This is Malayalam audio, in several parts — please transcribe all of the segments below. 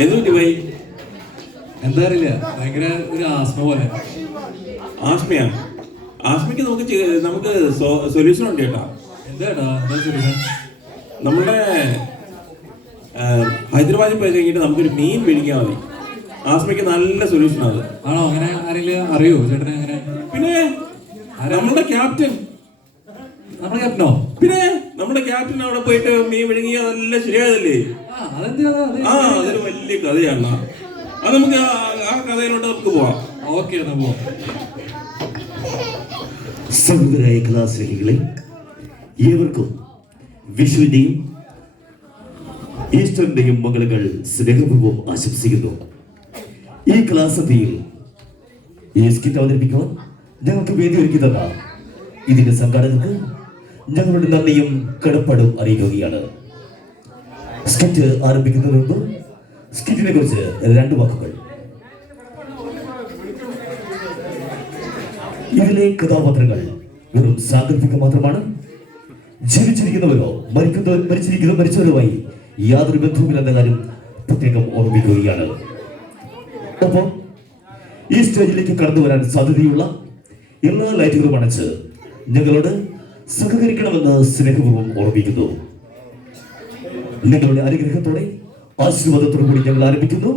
എന്തുപറ്റി പോയി? എന്താ അറിയില്ല, ഭയങ്കര ഒരു ആസ്മ പോലെ. ആസ്മയാ? ആസ്മയ്ക്ക് നമുക്ക് സൊല്യൂഷൻ ഉണ്ട് ചേട്ടാ. എന്താ സൊല്യൂഷൻ? നമ്മുടെ ഹൈദരാബാദിൽ പോയി കഴിഞ്ഞിട്ട് നമുക്കൊരു മീൻ മേടിക്കാൻ മതി. ആസ്മയ്ക്ക് നല്ല സൊല്യൂഷൻ അത്. ആണോ? അങ്ങനെ ആരെങ്കിലും അറിയോ ചേട്ടനെ? അങ്ങനെ പിന്നെ നമ്മുടെ ക്യാപ്റ്റൻ. നമ്മുടെ ക്യാപ്റ്റനോ? പിന്നെ നമ്മുടെ ക്യാപ്റ്റൻ അവിടെ പോയിട്ട് മീൻ വിഴുങ്ങിയ നല്ല ശരിയായതല്ലേ? അതൊരു വലിയ കഥയാണ്. അത് നമുക്ക് ആ കഥയിലോട്ട് നമുക്ക് പോവാം. ഓക്കെ, എന്നാ പോവാം. സഹോദരായ ക്ലാസ്സുകളെ, ഏവർക്കും വിഷുവിന്റെയും ഈസ്റ്ററിന്റെയും മംഗളങ്ങൾ സ്നേഹപൂർവ്വം ആശംസിക്കുന്നു. ഈ ക്ലാസ് തീയിൽ ഈ സ്കിറ്റ് അവതരിപ്പിക്കുവാൻ ഞങ്ങൾക്ക് വേദി ഒരുക്കി തന്ന ഇതിന്റെ സംഘാടകർക്ക് ഞങ്ങളുടെ നന്ദിയും കടപ്പാടും അറിയിക്കുകയാണ്. സ്കിറ്റ് ആരംഭിക്കുന്നതിന് മുമ്പ് സ്കിറ്റിനെ കുറിച്ച് 2 വാക്കുകൾ. ഇതിലെ കഥാപാത്രങ്ങൾ വെറും സാങ്കല്പികം മാത്രമാണ്. ജീവിച്ചിരിക്കുന്നവരോ മരിച്ചവരുമായി യാതൊരു ബന്ധവുമില്ലെന്ന കാര്യം പ്രത്യേകം ഓർമ്മിക്കുകയാണ്. ഒപ്പം ഈ സ്റ്റേജിലേക്ക് കടന്നു വരാൻ സാധ്യതയുള്ള എല്ലാ ലൈറ്റുകളും അണച്ച് ഞങ്ങളോട് സഹകരിക്കണമെന്ന് സ്നേഹപൂർവ്വം ഓർമ്മിക്കുന്നു. നിങ്ങളുടെ അനുഗ്രഹത്തോടെ ആശീർവാദത്തോടു കൂടി ഞങ്ങൾ ആരംഭിക്കുന്നു.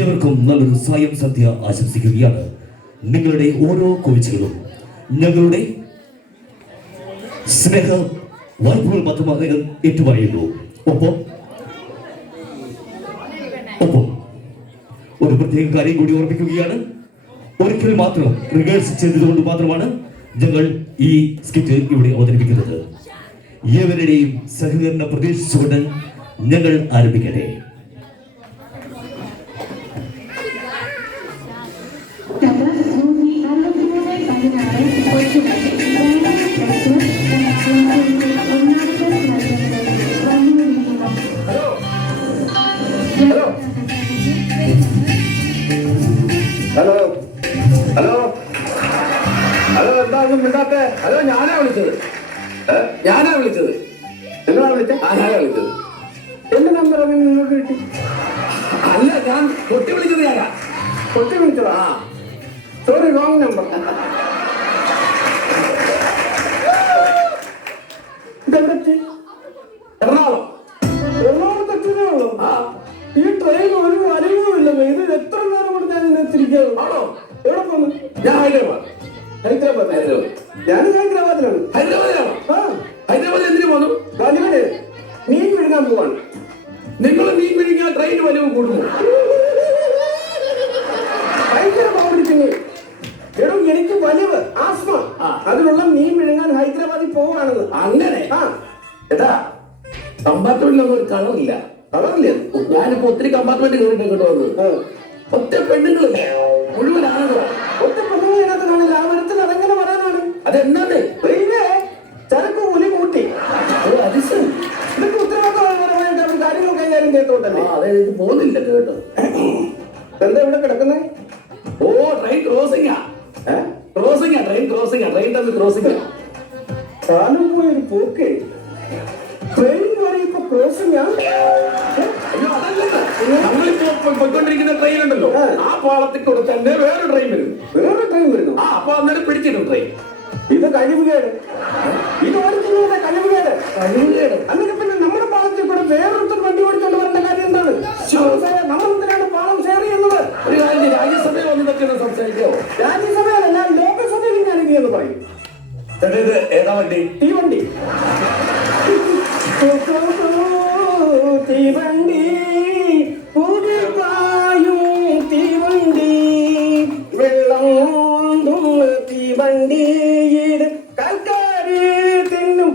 ഏവർക്കും നല്ലൊരു സായം സന്ധ്യ ആശംസിക്കുകയാണ്. നിങ്ങളുടെ ഓരോ കോവിച്ചുകളും ഞങ്ങളുടെ സ്നേഹ വായ്പകൾ മാത്രമായി ഏറ്റുപറയുന്നു. ഒപ്പം ഒരു പ്രത്യേക കാര്യം കൂടി ഓർമ്മിക്കുകയാണ്. ഒരിക്കൽ മാത്രം റിഹേഴ്സൽ ചെയ്തതുകൊണ്ട് മാത്രമാണ് ഞങ്ങൾ ഈ സ്കിറ്റ് ഇവിടെ അവതരിപ്പിക്കുന്നത്. ഏവരുടെയും സഹകരണം പ്രതീക്ഷിച്ചുകൊണ്ട് ഞങ്ങൾ ആരംഭിക്കട്ടെ. ഹലോ ഹലോ ഹലോ, എന്താ ഒന്നും മിണ്ടാത്തെ? ഹലോ, ഞാനാ വിളിച്ചത്. നിങ്ങളാ വിളിച്ചത്? ഞാനാ വിളിച്ചത്. എന്റെ നമ്പർ അങ്ങനെ നിങ്ങൾക്ക് കിട്ടി? അല്ല, ഞാൻ കൊട്ടി വിളിച്ചത്. കൊട്ടി വിളിച്ചതാ? Sorry, wrong number. ഇതെവിടെ? എറണാകുളം. എറണാകുളത്തെത്തേ ഉള്ളൂ. ഈ ട്രെയിൻ ഒരു അനുഭവമില്ല. ഇത് എത്ര നേരം കൊണ്ട് ഞാൻ എത്തിരിക്കുകയാണ്. ആണോ? എവിടെ പോന്നു? ഞാൻ ഹൈദരാബാദ്. ഞാനും ഹൈദരാബാദിലാണ്. ഹൈദരാബാദ് എന്തിനു പോന്നു? വലിയ മീൻ വിഴുങ്ങാൻ പോവാണ്. നിങ്ങൾ മീൻ വിഴുങ്ങിയാൽ ട്രെയിൻ വലിവ് കൂടുന്നു. ഹൈദരാബാദ് എടോ, എനിക്ക് വലിവ്, ആസ്മ, അതിനുള്ള മീൻ വിഴുങ്ങാൻ ഹൈദരാബാദിൽ പോവാണെന്ന്. അങ്ങനെ? എടാ, കമ്പാർട്ട്മെന്റിലൊന്നും ഒരു കളറില്ല. കളറില്ല? ഞാനിപ്പോ ഒത്തിരി കമ്പാർട്ട്മെന്റ് കയറിയിട്ട് കിട്ടുന്നത്. ഒറ്റ പെണ്ണുങ്ങളില്ല, മുഴുവൻ ആളുകളോ. ഒറ്റ പെണ്ണുങ്ങൾ ഇതിനകത്ത് കാണില്ല. ആ വരത്തിൽ അതെങ്ങനെ വരാനാണ്? അതെന്നാണ്? ചരക്ക് കൂലി കൂട്ടി. അതിശയം. ഇതൊക്കെ ഉത്തരവാദിത്തപരമായിട്ട് അവർ കാര്യങ്ങൾ കൈകാര്യം ചെയ്തോണ്ടല്ലേ? അതായത് പോകുന്നില്ല കേട്ടോ. എന്താ ഇവിടെ കിടക്കുന്നത്? ഓ, ട്രെയിൻ ക്രോസിംഗാ. ട്രെയിൻ തമ്മിൽ ക്രോസിംഗാ. കാലം പോയൊരു പോക്കേ. ട്രെയിൻ വരെ ഇപ്പൊ ക്രോസിംഗാ? നമ്മളിപ്പോ പോയിക്കൊണ്ടിരിക്കുന്ന ട്രെയിൻ ഉണ്ടല്ലോ, ആ പാളത്തിൽ കൂടെ തന്നെ വേറെ ട്രെയിൻ വരുന്നു. അപ്പൊ അന്നേരം പിടിച്ചിട്ടും ട്രെയിൻ. ഇത് കഴിവുകേട്. ഇത് ഓടിക്കുന്നതിന്റെ കഴിവുകേട്. അങ്ങനെ പിന്നെ നമ്മുടെ പാളത്തിൽ കൂടെ വേറൊരുത്തർ വണ്ടി ഓടിച്ചോണ്ട് വരേണ്ട കാര്യം എന്താണ്? നമ്മളെന്തിനാണ് പാളം ഷെയർ ചെയ്യുന്നത്? ഒരു കാര്യം, രാജ്യസഭയിൽ വന്നിട്ടൊക്കെ സംസാരിക്കോ? രാജ്യസഭയിലല്ല, ലോകസഭയിൽ ഞാൻ എന്ന് പറയും. ഇത് ഏതാ വണ്ടി? തീവണ്ടി. തീവണ്ടി പുതിപ്പായും തീവണ്ടി, വെള്ളം തീവണ്ടി, കൽക്കാരി തിന്നും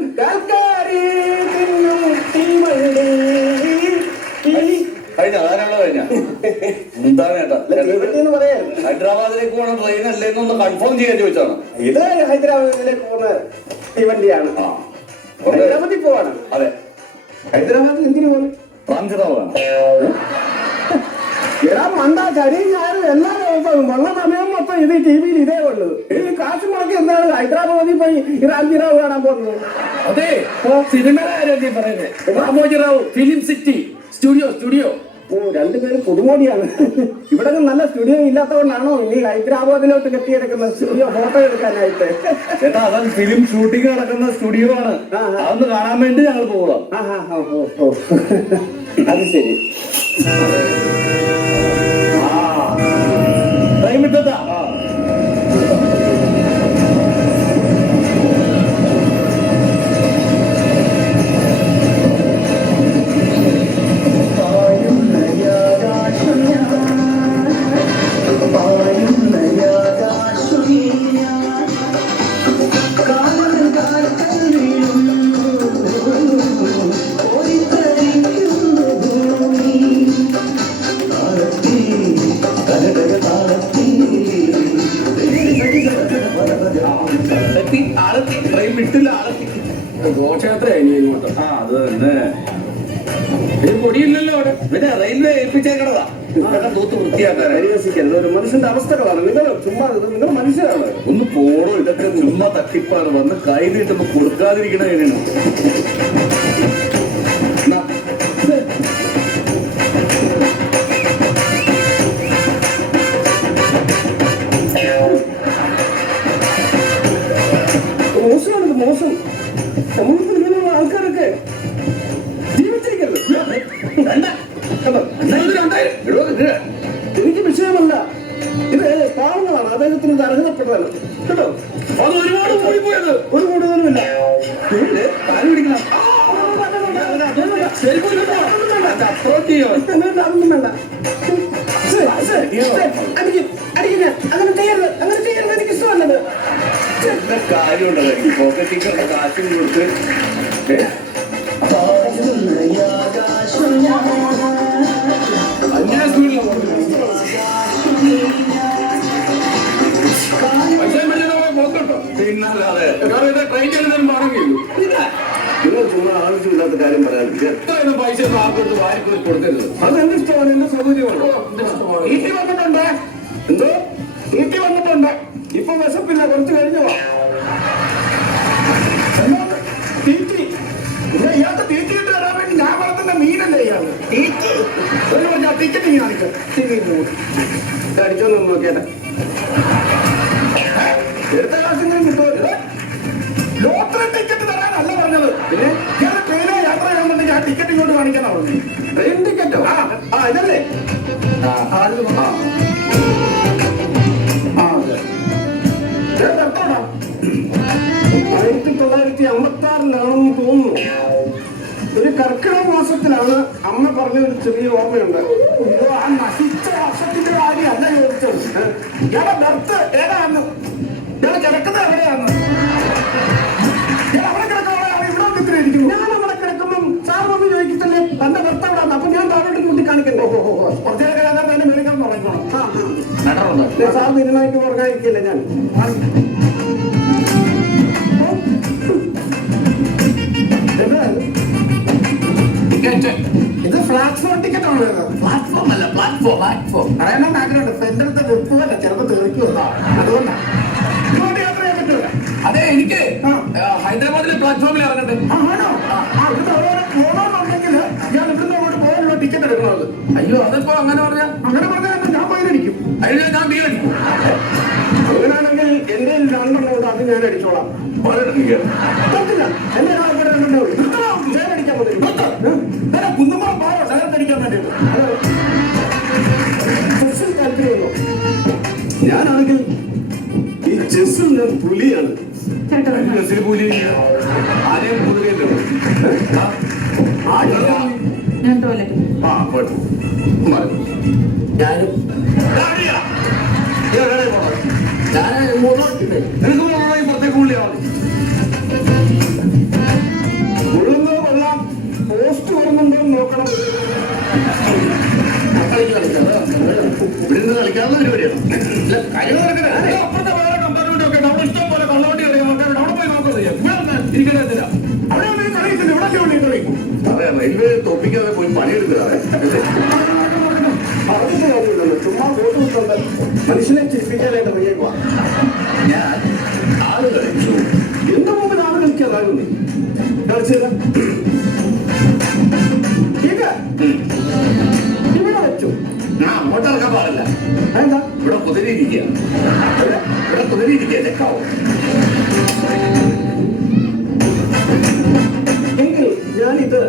തീവണ്ടി. എന്താണ് ചേട്ടാ തീവണ്ടി എന്ന് പറയാൻ? ഹൈദരാബാദിലേക്ക് പോണ ട്രെയിൻ അല്ലേ എന്നൊന്ന് കൺഫേം ചെയ്യാൻ ചോദിച്ചാണ്. ഇത് ഹൈദരാബാദിലേക്ക് പോകുന്ന തീവണ്ടിയാണ്. ഹൈദരാബാദിൽ പോവാണ്. അതെ. ഹൈദരാബാദിൽ എന്തിനു പോകുന്നു? ട്രാൻസ്ഫർ എടാ മണ്ട ശനിയും ഞാനും എല്ലാ ദിവസവും ഉള്ള സമയം മൊത്തം ഇത് ടി വിയിൽ ഇതേ ഉള്ളൂ. ഈ കാശ് മുടക്കി എന്താണ് ഹൈദരാബാദിൽ പോയി ഈ രാംജിറാവ് കാണാൻ പോകുന്നത്? അതെ സിനിമയുടെ കാര്യം പറയുന്നത്. രാമോജിറാവു ഫിലിം സിറ്റി സ്റ്റുഡിയോ. ഓ, രണ്ടുപേരും പുതുമോടിയാണ്. ഇവിടെ നല്ല സ്റ്റുഡിയോ ഇല്ലാത്തതുകൊണ്ടാണോ ഈ ഹൈദരാബാദിലോട്ട് കെട്ടിയെടുക്കുന്നത് സ്റ്റുഡിയോ ഫോട്ടോ എടുക്കാനായിട്ട്? ചേട്ടാ അതാണ് ഫിലിം ഷൂട്ടിംഗ് നടക്കുന്ന സ്റ്റുഡിയോ ആണ്. അതൊന്ന് കാണാൻ വേണ്ടി ഞങ്ങൾ പോകാം. അത് ശരി. ടൈമിട്ടാ ഘോഷയാത്രയായി ഇനി ഇങ്ങോട്ട്. അത് തന്നെ. പൊടിയില്ലല്ലോ അവിടെ. പിന്നെ റെയിൽവേ ഏൽപ്പിച്ചേക്കണതാ തൂത്ത് വൃത്തിയാക്കാനായി. പരിഹസിക്കരുത്. ഒരു മനുഷ്യന്റെ അവസ്ഥകളാണ്. നിങ്ങൾ ചുമ്മാ നിങ്ങൾ മനുഷ്യരാണ്. ഒന്ന് പോടോ, ഇതൊക്കെ ചുമ്മാ തട്ടിപ്പാണ്. വന്ന് കൈ നീട്ടുമ്പോ കൊടുക്കാതിരിക്കണ എങ്ങനെയാണ്? മോശമാണിത്, മോശം. സമൂഹത്തിൽ ഇങ്ങനെയുള്ള ആൾക്കാരൊക്കെ ജീവിച്ചിരിക്കരുത്. എനിക്ക് വിഷയമല്ല, ഇത് പാവങ്ങളാണ്. അദ്ദേഹത്തിന് ഇത് അർഹതപ്പെട്ടതാണ് കേട്ടോ. അത് ഒരുപാട് പോയിപ്പോയത്. ഒരു കൂടുതലുമില്ല. കാല് പിടിക്കണം. അപ്രോച്ച് ചെയ്യോ? അതൊന്നും വേണ്ട. അങ്ങനെ ചെയ്യരുത്, അങ്ങനെ ചെയ്യരുത്. എനിക്ക് ഇഷ്ടമല്ലത്. എന്താ കാര്യമുണ്ടല്ലോ എനിക്ക് പോക്കറ്റിക്കുള്ള കാശും കൊടുത്ത് അങ്ങനെ സ്പീഡിലാണ് പോക്കട്ടോ. പിന്നല്ലാതെ ട്രെയിൻ ചെല്ലുന്നതിനും പറഞ്ഞില്ലു. നിങ്ങൾ ചുമ്മാ ആവശ്യമില്ലാത്ത കാര്യം പറയാൻ എത്രയൊന്നും പൈസ ആൾക്കൊടുത്ത് വാരിക്കൊരു കൊടുക്കരുത്. അതെന്റെ ഇഷ്ടമാണ്, എന്റെ സൗകര്യമാണ്. ഈട്ടി വന്നിട്ടുണ്ട്. എന്തോ ഈട്ടി വന്നിട്ടുണ്ട്. ഇപ്പൊ വിശപ്പില്ല, കുറച്ച് കഴിഞ്ഞു വാ. തീറ്റി ഇയാൾക്ക് തീറ്റിയിട്ട് തരാൻ വേണ്ടി ഞാൻ വളർത്തുന്ന മീനല്ലേ ഇയാള്? തീറ്റി ഒരു പറഞ്ഞ ടിക്കറ്റ് കാണിക്കും. അടിച്ചോന്ന് നോക്കിയാട്ടെ. എടുത്ത കാശെങ്കിലും കിട്ടുമല്ലോ. ലോട്ടറി ടിക്കറ്റ് തരാനല്ല പറഞ്ഞത്. പിന്നെ ഇയാള് ട്രെയിനിൽ യാത്ര ചെയ്യുന്നുണ്ടെങ്കിൽ ആ ടിക്കറ്റ് ഇങ്ങോട്ട് കാണിക്കാനാ പറഞ്ഞു. ട്രെയിൻ ടിക്കറ്റോ? ഇതല്ലേ? അതെ. 1956 തോന്നുന്നു. ഒരു കർക്കിടക മാസത്തിലാണ് അമ്മ പറഞ്ഞ ഒരു ചെറിയ ഓർമ്മയുണ്ട്. ആ നശിച്ച വർഷത്തിന്റെ കാര്യമല്ല ചോദിച്ചത്. ഇയാളെ ബർത്ത് ഏതാന്ന്, ഇയാളെ കിടക്കുന്നത് എവിടെയാന്ന്, ഇയാൾ അവിടെ കിടക്കാണ് ഇവിടെ വന്നിരിക്കുന്നു. ഞാൻ അവിടെ കിടക്കുമ്പം സാർ വന്ന് ചോദിക്കത്തില്ലേ തന്റെ ബർത്ത് എവിടെയാന്ന്? അപ്പൊ ഞാൻ താഴോട്ട് കൂട്ടി കാണിക്കണ്ടേ? കുറച്ചേരം കഴിഞ്ഞാൽ തന്നെ മെഡിക്കൽ തുടങ്ങണം. സാർ തീരുമാനിക്ക് പറഞ്ഞായിരിക്കില്ല ഞാൻ. ഇത് പ്ലാറ്റ്ഫോം ടിക്കറ്റ് ആണ്. പ്ലാറ്റ്ഫോം അല്ല, പ്ലാറ്റ്ഫോം. അറിയാൻ ആഗ്രഹമുണ്ട്. എന്റെ അടുത്ത് നിർത്തുവല്ല, ചിലപ്പോ തെറിക്കുമല്ല. അതുകൊണ്ടാണ് ഇങ്ങോട്ട് യാത്ര ചെയ്യാൻ പറ്റൂല. അതെ, എനിക്ക് ഹൈദരാബാദിലെ പ്ലാറ്റ്ഫോമിൽ ഇറങ്ങട്ടെ. ആണോ? ഇത് പോകണമെന്നുണ്ടെങ്കിൽ ഞാൻ ഇവിടുന്ന് അങ്ങോട്ട് പോകാനുള്ള ടിക്കറ്റ് എടുക്കണത്. അയ്യോ, അതിപ്പോ അങ്ങനെ പറഞ്ഞാൽ ഞാൻ പോയിരിക്കും. അതിന് ഞാൻ വീടടിക്കും. അങ്ങനെയാണെങ്കിൽ എന്റെ രണ്ടെണ്ണമുണ്ട്, അത് ഞാൻ അടിച്ചോളാം. പറ്റില്ല, എന്റെ ആൾക്കാരെ ഞാൻ അടിക്കാൻ പറ്റില്ല. കുന്നുമ്പുറം പോയോ ശകലത്തടിക്കാൻ വേണ്ടിയിട്ട്? ചെസ്സിൽ താല്പര്യമല്ലോ. ഞാനാണെങ്കിൽ ഈ ചെസ്സിൽ ഞാൻ പുലിയാണ്. പുലി ആരെയും കുതിരയല്ലോ. ഞാൻ ടോയ്ലറ്റ്. ഞാനും നിനക്ക് പോകണോ? പുറത്തേക്ക് പുള്ളിയാണ്. ഉള്ളുന്നത് കൊള്ളാം. പോസ്റ്റ് വരുന്നുണ്ടോ നോക്കണം. ഇവിടുന്ന് കളിക്കാവുന്ന പരിപാടിയാണ്. അപ്പുറത്തെ വേറെ കമ്പാർട്ട്മെന്റ് ഒക്കെ അവിടെ ഇഷ്ടം പോലെ കള്ളവണ്ടി അറിയാൻ അവിടെ പോയി നോക്കുന്നത്. ഇരിക്കണത്തില്ല. അവിടെ കളിക്കുന്നില്ല, ഇവിടെ കളി കളിക്കും. അതെ, റെയിൽവേ തോപ്പിക്കാതെ പോയി പണിയെടുക്കാതെ പറഞ്ഞിട്ട് കാര്യമില്ലല്ലോ, ചുമ്മാ വോട്ട് വിട്ടുണ്ട് മനുഷ്യനെ ചിരിപ്പിക്കാനായിട്ട് ഇറങ്ങിയേക്കുവാ. ഞാൻ ആള് കളിച്ചു. എന്റെ മുമ്പിൽ ആള് കളിക്കാതാകുന്നു. കളിച്ചില്ല ഇവിടെ വെച്ചു. ഞാൻ അങ്ങോട്ട് ഇറങ്ങാൻ പാടില്ല. എന്താ ഇവിടെ കുതിരിയിരിക്കുക. ഇവിടെ കുതിരിയിരിക്കുക ചെക്കാവോ? എങ്കിൽ ഞാനിത്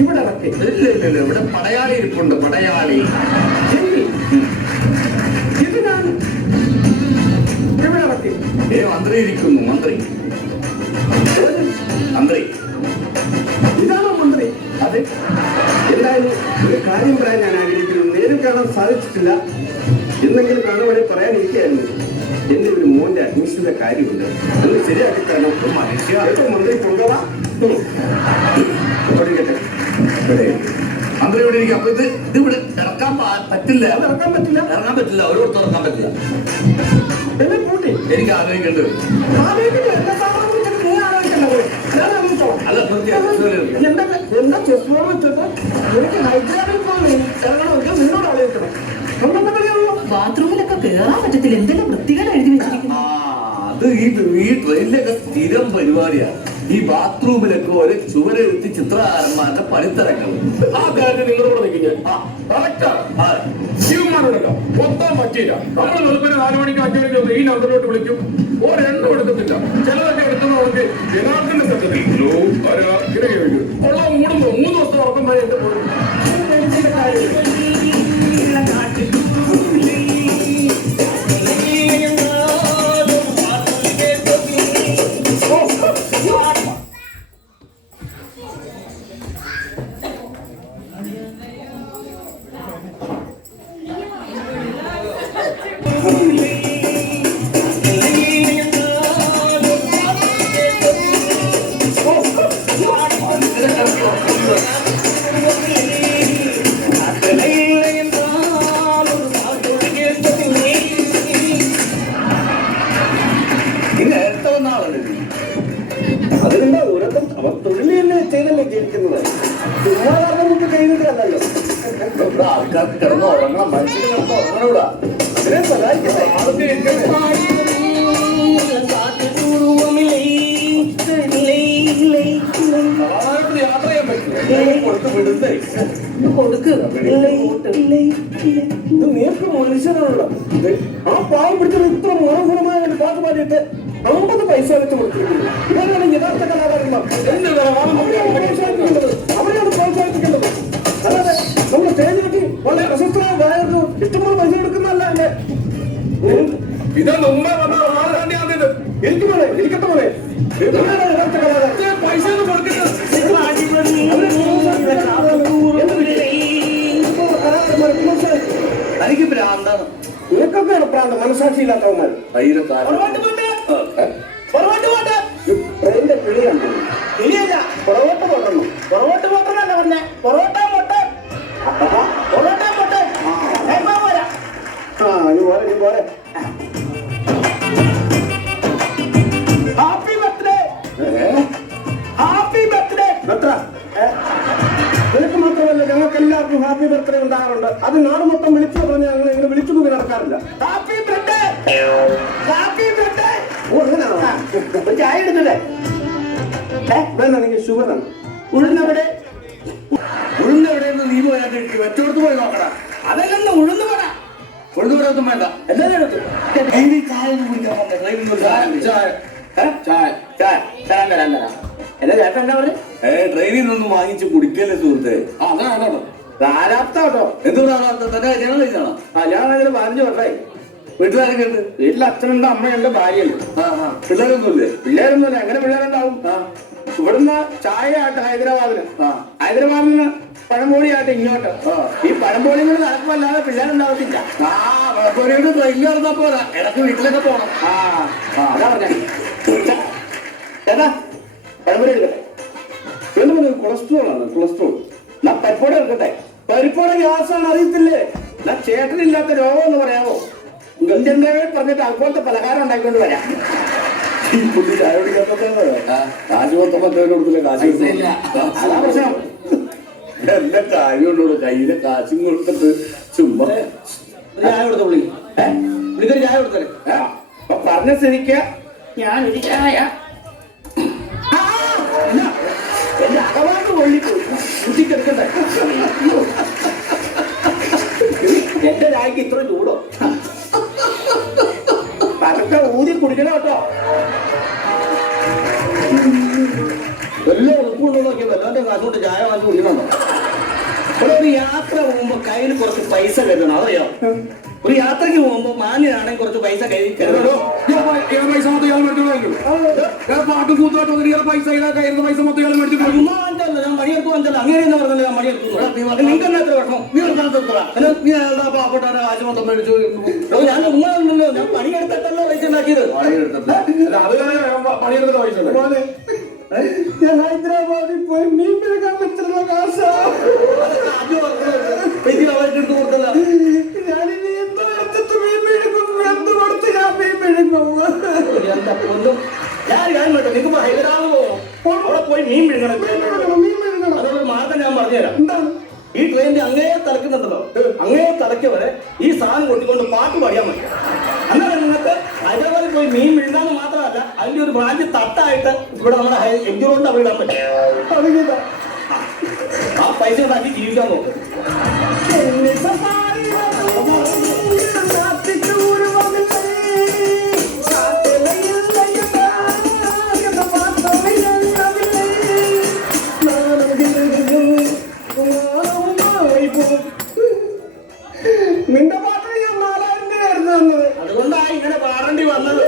ഇവിടെ ഇറക്കി. ഇല്ല ഇവിടെ പടയാളി ഇരിപ്പുണ്ട്. പടയാളി എങ്കിൽ ഇത് ഞാൻ ഇവിടെ ഇറക്കി. മന്ത്രി ഇരിക്കുന്നു. മന്ത്രി ഇതാണോ മന്ത്രി? അതെ. എന്തായാലും ഒരു കാര്യം പറയാൻ ഞാൻ ആഗ്രഹിക്കുന്നു. നേരിൽ കാണാൻ സാധിച്ചിട്ടില്ല, എന്നെങ്കിലും കാണുവാനെ പറയാനിരിക്കുകയായിരുന്നു. എന്റെ ഒരു മോന്റെ അഡ്മിഷന്റെ കാര്യമുണ്ട്, അത് ശരിയാക്കി തരണം. മനുഷ്യ മന്ത്രി കൊണ്ടുപോവാ. ഓടിക്കട്ടെ. മന്ത്രി ഇവിടെ ഇരിക്കും. അപ്പൊ ഇത് ഇവിടെ ഇറക്കാൻ പറ്റില്ല. അത് ഇറക്കാൻ പറ്റില്ല. ഇറങ്ങാൻ പറ്റില്ല. ഓരോരുത്തർ ഇറക്കാൻ പറ്റില്ല. എന്നെ കൂട്ടി എനിക്ക് ആലോചിക്കേണ്ടി വരും. അല്ല എന്റെ ചെസ് ബോർഡ് വെച്ചിട്ട് എനിക്ക് ഹൈദരാബാദിൽ പോകണം, ഇറങ്ങണമെങ്കിൽ നിന്നോട് ആലോചിക്കണം. ബാത്റൂമിലൊക്കെ കേറാൻ പറ്റത്തില്ല, എന്തെല്ലാം വൃത്തികേട് എഴുതി വെച്ചിരിക്കുന്നു. അത് ഈ ട്രെയിനിലൊക്കെ സ്ഥിരം പരിപാടിയാണ്. ഈ ബാത്റൂമിലൊക്കെ ഒരു ചുവരെഴുത്തി ചിത്രകാരന്മാരുടെ പണിത്തരങ്ങൾ. ആ കാര്യം നിങ്ങളോട് നിൽക്കുന്നത് ജീവന്മാരുണ്ടല്ലോ മൊത്തം പറ്റിയില്ല. നമ്മൾ വെളുപ്പിന് 4 മണിക്ക് 5 മണിക്ക് ഈ നമ്പറിലോട്ട് വിളിക്കും, ഒരെണ്ണം എടുക്കത്തില്ല. ചിലതൊക്കെ എടുക്കുന്നവർക്ക് ജനാർദ്ദന്റെ സത്യത്തിൽ ഉള്ള മൂടുമ്പോ 3 ദിവസം ഉറക്കം വരെ എന്റെ പോലും അതിനുള്ള ഓരോരുത്തർ അവർ തൊഴിൽ തന്നെ ചെയ്തല്ലേ ജീവിക്കുന്നത്. ചുമ്മാ നമുക്ക് കഴിഞ്ഞിട്ടല്ലോ ആൾക്കാർ കിടന്ന് ഉറങ്ങണം. മനുഷ്യന് കിടന്ന് ഉറങ്ങണൂടാ. അതിനെ സഹായിക്കട്ടെ. യാത്ര ചെയ്യാൻ പറ്റില്ല. കൊടുത്ത് വിടുന്നേ ഇത് നീർക്ക് മനുഷ്യനാണല്ലോ. ആ പാവം പിടിച്ചത് ഇത്ര മനോഹരമായ ഒരു പാട്ട് പാടിയിട്ട് 50 പൈസ വെച്ച് കൊടുത്തിരിക്കുന്നു. ഇവരാണ് യഥാർത്ഥ കലാകാരന്മാർ. അവരെയാണ് പ്രോത്സാഹിപ്പിക്കേണ്ടത്. അല്ലാതെ നമ്മൾ സ്റ്റേജ് കിട്ടി വളരെ പ്രശസ്തമായ ഗായകർക്ക് ഇഷ്ടംപോലെ പൈസ കൊടുക്കുന്നതല്ല. എന്നെ ഇതെന്താ മുമ്പേ വന്ന ആളാണ്ടിയാണിത്. എനിക്ക് പോലെ ഇരിക്കട്ടെ പോലെ യഥാർത്ഥ കലാകാരൻ പൈസ ഒന്നും കൊടുക്കുന്നത്. എനിക്ക് ഭ്രാന്താണ്. നിനക്കൊക്കെയാണ് പ്രാന്ത്, മനസാക്ഷിയില്ലാത്തവന്മാർ. ട്രെയിനിന്റെ കിളിയാണ്. കിളിയല്ല, പുറകോട്ട് പോട്ടണം. പുറകോട്ട് പോട്ടണല്ല പറഞ്ഞേ, പൊറോട്ട പോട്ടെ. നീ പോരെ. Happy birthday. Happy birthday. നിനക്ക് മാത്രമല്ല ഞങ്ങൾക്ക് എല്ലാവർക്കും ഹാപ്പി ബർത്ത്ഡേ ഉണ്ടാകാറുണ്ട്. അത് നാട് മൊത്തം വിളിച്ചു പറഞ്ഞ് ഞങ്ങൾ ഇങ്ങനെ വിളിച്ചു കൂടി നടക്കാറില്ല. Happy birthday, happy birthday. ഓ അങ്ങനെയാണോ? ചായ എടുക്കട്ടെ. വേണ്ട, നിങ്ങൾ ഷുഗറാണ്. ഉഴുന്നവിടെ നീ പോയാൽ മറ്റോടത്ത് പോയി നോക്കടാ. അതല്ലെന്ന് ഉഴുന്നുപട. ഒന്നും വേണ്ട. എല്ലാവരും എടുത്തു. ചായ ഒന്നും കുടിക്കാൻ എന്റെ ചേട്ടൻ എന്താ പറഞ്ഞു? ട്രെയിനിൽ നിന്നൊന്നും വാങ്ങിച്ച് കുടിക്കല്ലേ സുഹൃത്തെ. അതാണോ ധാരാപ്താട്ടോ? എന്ത് പ്രാരാബ്ദം? തന്റെ കല്യാണം കഴിഞ്ഞാണോ? കല്യാണം കഴിഞ്ഞ 15 വർഷമായി. വീട്ടിലാരൊക്കെ ഉണ്ട്? വീട്ടിൽ അച്ഛനുണ്ട്, അമ്മയുണ്ട്, ഭാര്യയുണ്ട്. പിള്ളേരൊന്നുമില്ലേ? പിള്ളേരൊന്നുമില്ല. എങ്ങനെ പിള്ളേരുണ്ടാവും? ഇവിടുന്ന് ചായ ആയിട്ട് ഹൈദരാബാദിന്, ഹൈദരാബാദിന് പഴംപോളിയായിട്ട് ഇങ്ങോട്ട്. ഈ പഴംപോളി കൂടെ നടക്കുമല്ലാതെ പിള്ളേരുണ്ടാവത്തില്ല. പഴംപോളിയോട് ട്രെയിനിൽ നടന്നാ പോരാ, ഇടയ്ക്ക് വീട്ടിലൊക്കെ പോണം. അതാ പറഞ്ഞ ചേട്ടാ, പഴംപൊരി എടുക്കട്ടെ. എന്ത് പറഞ്ഞു? കൊളസ്ട്രോൾ ആണ്, കൊളസ്ട്രോൾ. ഞാൻ പരിപ്പോടെ എടുക്കട്ടെ. പരിപ്പോടെ ഗ്യാസാണ്, അറിയത്തില്ലേ? ഞാൻ ചേട്ടനില്ലാത്ത രോഗം എന്ന് പറയാമോ? ഇന്ത്യൻ ഡ്രൈവർ പറഞ്ഞിട്ട് അതുപോലത്തെ പലഹാരം ഉണ്ടാക്കിക്കൊണ്ട് വരാം. ഈ പുള്ളി ചായ കുടിക്കാത്ത കാശ് മൊത്തം കൊടുത്തില്ല. കാശ് അതാ പ്രശ്നം. എല്ലാ കാര്യമുള്ളൂ. കയ്യിലെ കാശും കൊടുത്തിട്ട് ചുമ്മാ ചായ കൊടുത്ത പുള്ളി പുള്ളിക്കൊരു ചായ കൊടുത്തല്ലേ അപ്പൊ പറഞ്ഞ സ്ഥിതിക്ക് ഞാൻ ഒരു ചായ എന്റെ അകവാണ്ട് കൊള്ളിപ്പോയി കുട്ടിക്കെടുക്കണ്ടേ എന്റെ ചായക്ക് ഇത്ര ചൂടോ പരക്കെ ഊതി കുടിക്കണം കേട്ടോ വല്ല ഉറപ്പുണ്ടോ നോക്കിയാൽ വല്ലാണ്ട് കാശുകൊണ്ട് ചായ വാങ്ങി കുടിക്കണോ ഇവിടെ ഒരു യാത്ര പോകുമ്പോ കയ്യിൽ കുറച്ച് പൈസ കരുതണം അതറിയാം ഒരു യാത്രക്ക് പോകുമ്പോ മാന്യനാണെങ്കിൽ കുറച്ച് പൈസ കയ്യിൽ കരുതണം പൈസ മൊത്തം ഇയാൾ മേടിച്ചോളൂ പാട്ടും കൂത്തുമായിട്ട് വന്നിട്ട് പൈസ കയ്യിരുന്ന പൈസ മൊത്തം ഇയാൾ മേടിച്ചിട്ടുള്ളൂ ചുമ്മാ വാങ്ങിച്ചല്ലോ ഞാൻ മണിയെടുത്ത് വാങ്ങിച്ചല്ലോ അങ്ങനെ തന്നെ പറഞ്ഞല്ലോ ഞാൻ മണിയെടുത്തു നിങ്ങൾക്ക് എന്നാ എത്ര വിഷമം നീ അയാളുടെ പാവപ്പെട്ടവരെ കാശ് മൊത്തം മേടിച്ചു ഞാൻ ഉമ്മല്ലോ ഞാൻ പണിയെടുത്തിട്ടല്ലോ പൈസ ഉണ്ടാക്കിയത് പണിയെടുത്ത പൈസ ഉണ്ട്. ഞാൻ ഹൈദരാബാദിൽ പോയി മീൻ പിഴക്കാൻ പറ്റുന്ന കാശാ പൈസ അവർക്ക് എടുത്ത് കൊടുത്തല്ല ഞാനിനി എന്ത് എടുത്തിട്ട് മീൻ പിഴക്കും എന്ത് കൊടുത്ത് ഞാൻ മീൻ പിഴക്കും എന്താ ഒന്നും ഞാൻ കാര്യം കേട്ടോ നിങ്ങൾക്ക് ഹൈദരാബാദ് പോകണം അവിടെ പോയി മീൻ പിഴുകണം മീൻ പിഴക്കണം അതൊരു മാർഗം ഞാൻ പറഞ്ഞുതരാം എന്താണ് ഈ ട്രെയിനിന്റെ അങ്ങേ തലക്കുന്നുണ്ടല്ലോ അങ്ങേ തലയ്ക്ക് വരെ ഈ സാധനം കൊട്ടിക്കൊണ്ട് പാട്ട് പാടിയാൽ മതി അന്നേരം നിങ്ങൾക്ക് ഹൈദരാബാദിൽ പോയി മീൻ വിഴുങ്ങാന്ന് മാത്രമല്ല അതിന്റെ ഒരു ബ്രാഞ്ച് തട്ടായിട്ട് ഇവിടെ നമ്മുടെ എം ജി റോഡിൽ അവിടെ ഇടാൻ പറ്റും അറിയില്ല ആ പൈസ ഉണ്ടാക്കി ജീവിക്കാൻ നോക്കും നിന്റെ പാട്ടിന് ഞാൻ 4000 രൂപ തന്നത് അതുകൊണ്ടാണ് ഇങ്ങനെ പാടേണ്ടി വന്നത്